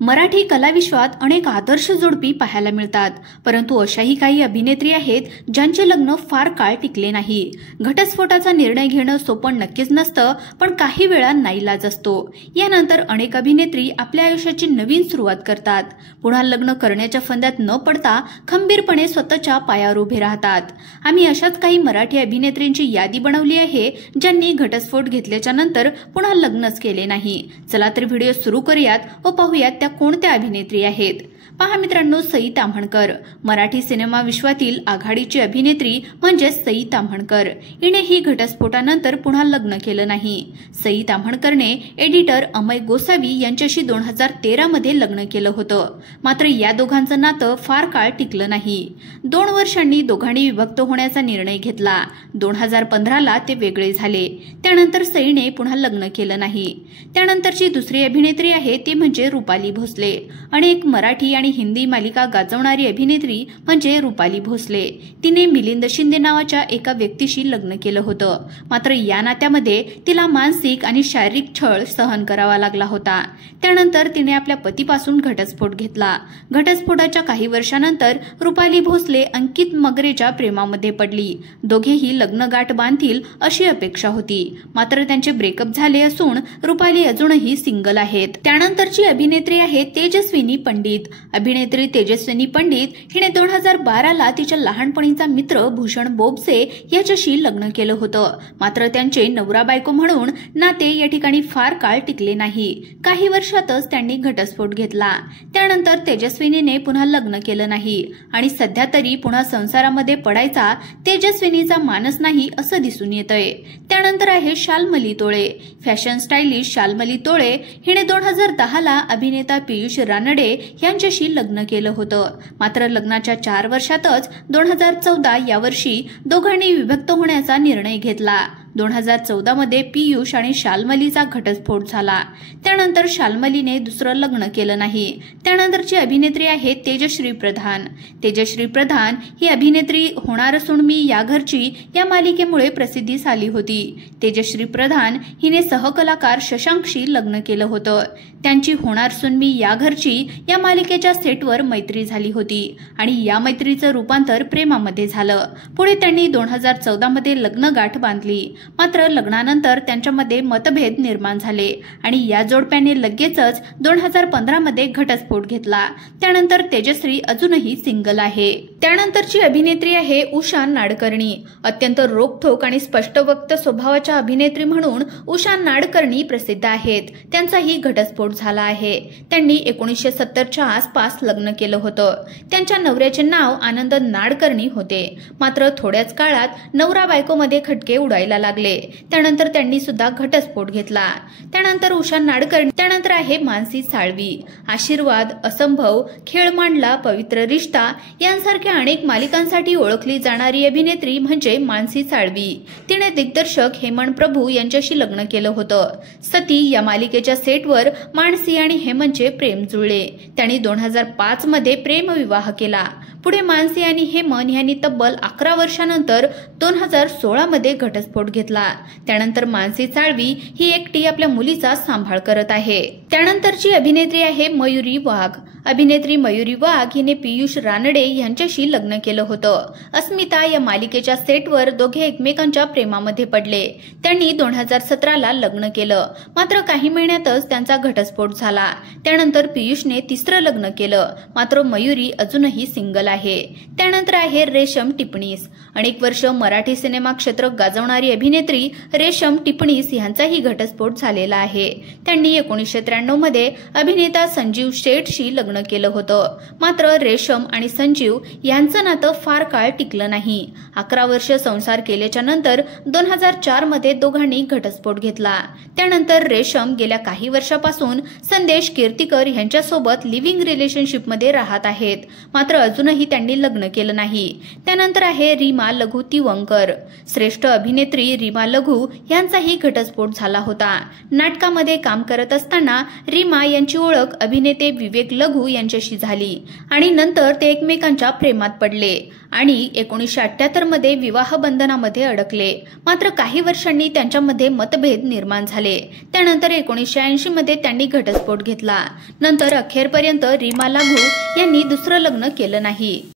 मराठी कलाविश्वात अनेक आदर्श जोडपी पाहायला मिळतात, परंतु अशाही काही अभिनेत्री आहेत ज्यांचे लग्न फार काळ टिकले नाही। घटस्फोटाचा निर्णय घेणं सोपं नक्कीच नसतं, पण काही वेळा नाईलाज असतो। यानंतर अनेक अभिनेत्री आपल्या आयुष्याची नवीन सुरुवात करतात, पुन्हा लग्न करण्याच्या फंद्यात न पडता खंबीरपणे स्वतःच्या पायावर उभे राहतात। आम्ही अशाच काही मराठी अभिनेत्रींची यादी बनवली आहे ज्यांनी घटस्फोट घेतल्याच्या नंतर पुन्हा लग्नच केले नाही। चला तर व्हिडिओ सुरू करूयात व पाहूयात त्या कोणत्या अभिनेत्री आहेत। पहा मित्रांनो, सई ताम्हणकर मराठी सिनेमा विश्वातील आघाडीची अभिनेत्री म्हणजे सई ताम्हणकर। हिनेही घटस्फोटानंतर पुन्हा लग्न केलं नाही। सई ताम्हणकरने एडिटर अमय गोसावी यांच्याशी 2013 मध्ये लग्न केलं होतं, मात्र या दोघांचं नातं फार काळ टिकलं नाही। 2 वर्षांनी दोघांनी विभक्त होण्याचा निर्णय घेतला। 2015ला ते वेगळे झाले। त्यानंतर सईने पुन्हा लग्न केलं नाही। त्यानंतरची दुसरी अभिनेत्री आहे ती म्हणजे रुपाली भोसले। अनेक मराठी आणि हिंदी मालिका गाजवणारी अभिनेत्री म्हणजे रुपाली भोसले। तिने मिलिंद शिंदे नावाच्या एका व्यक्तीशी लग्न केलं होतं, मात्र या नात्यामध्ये तिला मानसिक आणि शारीरिक छळ सहन करावा लागला होता। त्यानंतर तिने आपल्या पतीपासून घटस्फोट घेतला। घटस्फोटाच्या काही वर्षानंतर रुपाली भोसले अंकित मगरेच्या प्रेमामध्ये पडली। दोघेही लग्नगाठ बांधतील अशी अपेक्षा होती, मात्र त्यांचे ब्रेकअप झाले असून रुपाली अजूनही सिंगल आहेत। त्यानंतरची अभिनेत्री आहे तेजस्विनी पंडित। अभिनेत्री तेजस्विनी पंडित हिने 2012ला तिच्या लहानपणीचा मित्र भूषण बोबसे याच्याशी लग्न केलं होतं, मात्र त्यांचे नवरा बायको म्हणून नाते या ठिकाणी फार काळ टिकले नाही। काही वर्षातच त्यांनी घटस्फोट घेतला। त्यानंतर तेजस्विनीने पुन्हा लग्न केलं नाही आणि सध्या तरी पुन्हा संसारामध्ये पडायचा तेजस्विनीचा मानस नाही असं दिसून येतंय। त्यानंतर आहे शाल्मली तोळे। फॅशन स्टायलिश शाल्मली तोळे हिने 2010ला अभिनेता पियुष रानडे यांच्याशी लग्न केलं होतं, मात्र लग्नाच्या 4 वर्षातच 2014 या वर्षी दोघांनी विभक्त होण्याचा निर्णय घेतला। 2014 मध्ये पियुष आणि शाल्मलीचा घटस्फोट झाला। त्यानंतर शाल्मलीने दुसरं लग्न केलं नाही। त्यानंतरची अभिनेत्री आहे तेजश्री प्रधान। तेजश्री प्रधान ही अभिनेत्री होणार असून मी या घरची या मालिकेमुळे प्रसिद्धीस आली होती। तेजश्री प्रधान हिने सहकलाकार शशांकशी लग्न केलं होतं। त्यांची होणार सून मी या घरची या मालिकेच्या सेटवर मैत्री झाली होती आणि या मैत्रीचं रूपांतर प्रेमामध्ये झालं। पुढे त्यांनी 2014 मध्ये लग्नगाठ बांधली, मात्र लग्नानंतर त्यांच्यामध्ये मतभेद निर्माण झाले आणि या जोडप्याने लगेचच 2015 मध्ये घटस्फोट घेतला। त्यानंतर तेजश्री अजूनही सिंगल आहे। त्यानंतरची अभिनेत्री आहे उषा नाडकर्णी। अत्यंत रोखठोक आणि स्पष्टवक्त स्वभावाच्या अभिनेत्री म्हणून उषा नाडकर्णी प्रसिद्ध आहेत। त्यांचाही घटस्फोट झाला आहे। त्यांनी 1970च्या आसपास लग्न केलं होतं। त्यांच्या नवऱ्याचे नाव आनंद नाडकर्णी होते, मात्र थोड्याच काळात नवरा बायकोमध्ये खटके उडायला लागले। त्यानंतर त्यांनी सुद्धा घटस्फोट घेतला। त्यानंतर उषा नाडकर्णी, त्यानंतर आहे मानसी साळवी। आशीर्वाद, असंभव, खेळ मांडला, पवित्र रिश्ता यांसारख्या अनेक मालिकांसाठी ओळखली जाणारी अभिनेत्री म्हणजे मानसी साळवी। तिने दिग्दर्शक हेमंत प्रभू यांच्याशी लग्न केलं होतं। सती या मालिकेच्या सेटवर मानसी आणि हेमंतचे प्रेम जुळले। त्यांनी 2005 मध्ये प्रेमविवाह केला। पुढे मानसी आणि हेमंत यांनी तब्बल 11 वर्षांनंतर 2016 मध्ये घटस्फोट घेतला। त्यानंतर मानसी साळवी ही एकटी आपल्या मुलीचा सांभाळ करत आहे। त्यानंतरची अभिनेत्री आहे मयुरी वाघ। अभिनेत्री मयुरी वाघ हिने पियुष रानडे यांच्याशी लग्न केलं होतं। अस्मिता या मालिकेच्या सेटवर दोघे एकमेकांच्या प्रेमामध्ये पडले। त्यांनी 2017ला लग्न केलं, मात्र काही महिन्यातच त्यांचा घटस्फोट झाला। त्यानंतर पियुषने तिसरं लग्न केलं, मात्र मयुरी अजूनही सिंगल आहे। त्यानंतर आहे रेशम टिपणीस। अनेक वर्ष मराठी सिनेमा क्षेत्र गाजवणारी अभिनेत्री रेशम टिपणीस यांचाही घटस्फोट झालेला आहे। त्यांनी 1993 मध्ये अभिनेता संजीव शेठशी लग्न केलं होतं, मात्र रेशम आणि संजीव यांचं नातं फार काळ टिकलं नाही। 11 वर्ष संसार केल्याच्या नंतर 2004 मध्ये दोघांनी घटस्फोट घेतला। त्यानंतर रेशम गेल्या काही वर्षापासून संदेश कीर्तिकर यांच्यासोबत लिव्हिंग रिलेशनशिपमध्ये राहत आहेत, मात्र अजूनही त्यांनी लग्न केलं नाही। त्यानंतर आहे रीमा लघु तिवंकर। श्रेष्ठ अभिनेत्री रीमा लघु यांचाही घटस्फोट झाला होता। नाटकामध्ये काम करत असताना रीमा यांची ओळख अभिनेते विवेक लघू यांच्याशी झाली आणि नंतर ते एकमेकांच्या प्रेमात पडले आणि 1978 मध्ये विवाह बंधनामध्ये अडकले. मात्र काही वर्षांनी त्यांच्यामध्ये मतभेद निर्माण झाले. त्यानंतर 1980 मध्ये त्यांनी घटस्फोट घेतला. नंतर अखेरपर्यंत रीमा लागू यांनी दुसरं लग्न केलं नाही.